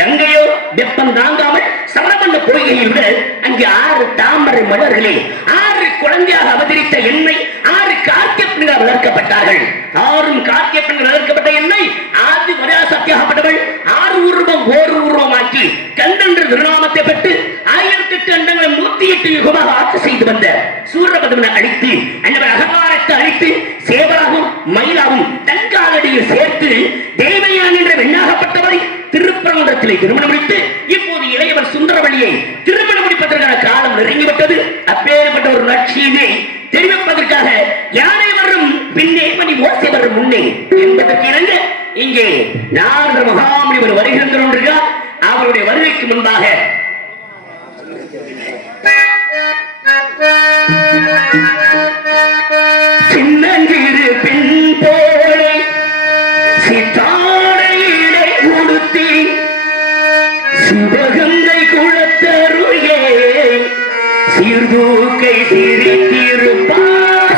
கங்கையோ வெப்பம் தாங்காமல் சரவண பொய்கையில் விட அங்கே 6 தாமரை மலர்களே 6 குழந்தையாக அவதரித்த எண்ணெய் 6 கார்த்திய பெண்கள் வளர்க்கப்பட்டார்கள். 6 கார்த்திய பெண்கள் வளர்க்கப்பட்ட எண்ணெய் ஆதி வராசக்தியாகப்பட்டவள் 6 உருவம் ஓர் உருவமாக்கி கண்டென்ற திருநாமத்தை பெற்று 1008 அண்டங்களை 108 யுகமாக ஆட்சி செய்து வந்த சூரபத்மனை அழித்து அன்னவர் அகங்காரத்தை அழித்து சேவலாகவும் மயிலாகவும் தன்காலடியில் சேர்த்து தேவயான் என்ற வெண்ணாகப்பட்டவரை திருப்பரங்குன்றத்திலே திருமணம் முடித்து இப்போது இளையவர் சுந்தரவள்ளியை திருமணம் முடிப்பதற்கான காலம் நெருங்கிவிட்டது. அப்பேற்பட்ட ஒரு லட்சியமே தெரிவிப்பதற்காக யானை வரும் பின்னே மணி ஓசை வரும் முன்னே என்பதற்கு இணங்க இங்கே நாரத மகாமுனிவர் வருகின்றார். அவருடைய வருகைக்கு முன்பாக சின்னஞ்சிறு பெண் போலே சித்தாடையிலே உடுத்தி சிவகங்கை குளத்தருகே சீர்தூக்கை சிரித்திருப்பார்.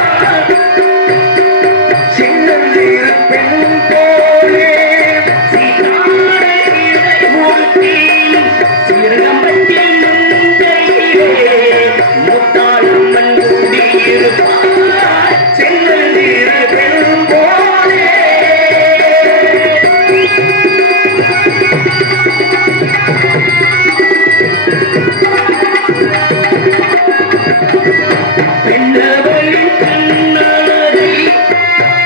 சின்னஞ்சிறு பெண் போலே சித்தாடையிலே உடுத்தி சிறுகம்பட்டில் முந்தையிலே முத்தாளம்மன் கூடியிருப்பார். சின்னஞ்சிறு பெண் போலே பெண்ணவளின் கண்ணழகை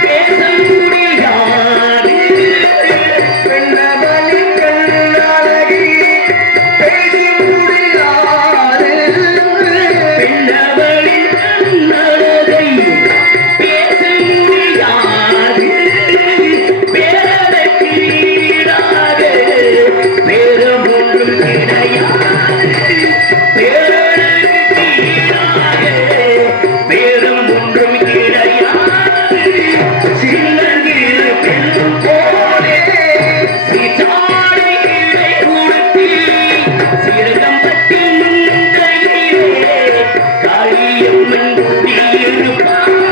பேச முடியாது. பெண்ணவளின் கண்ணழகை பேச முடியாது. பெண்ணவளின் கண்ணழகை பேச முடியாது. பேரதற்கு ஈடாக பேரம் ஒன்றும் கிடையாது. பேரதற்கு ஈடாக பேரம் ஒன்றும் கிடையாது. சின்னஞ்சிறு பெண் போலே சித்தாடையிலே உடுத்தி சிறுகம்பட்டி முந்தையிலே காளியம்மன் குடியிருப்பார்.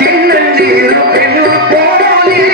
சின்னஞ்சிறு பெண் போலே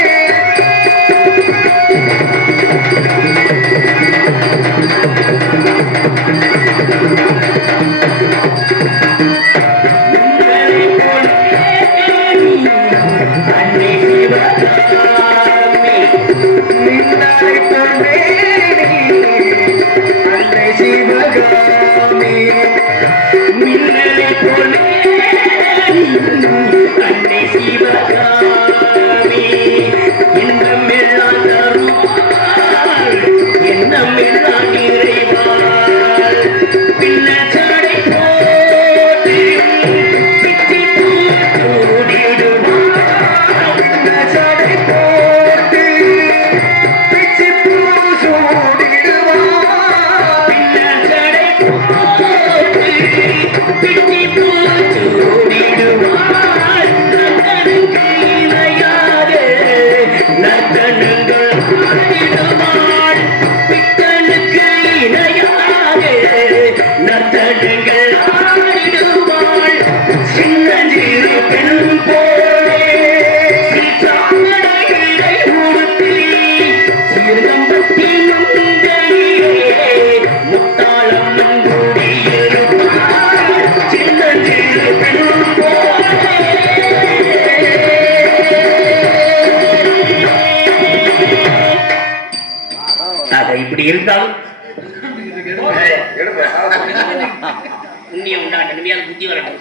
ஆக இப்படி இருந்தாலும் உண்மையை உண்டான புத்தி வரணும்.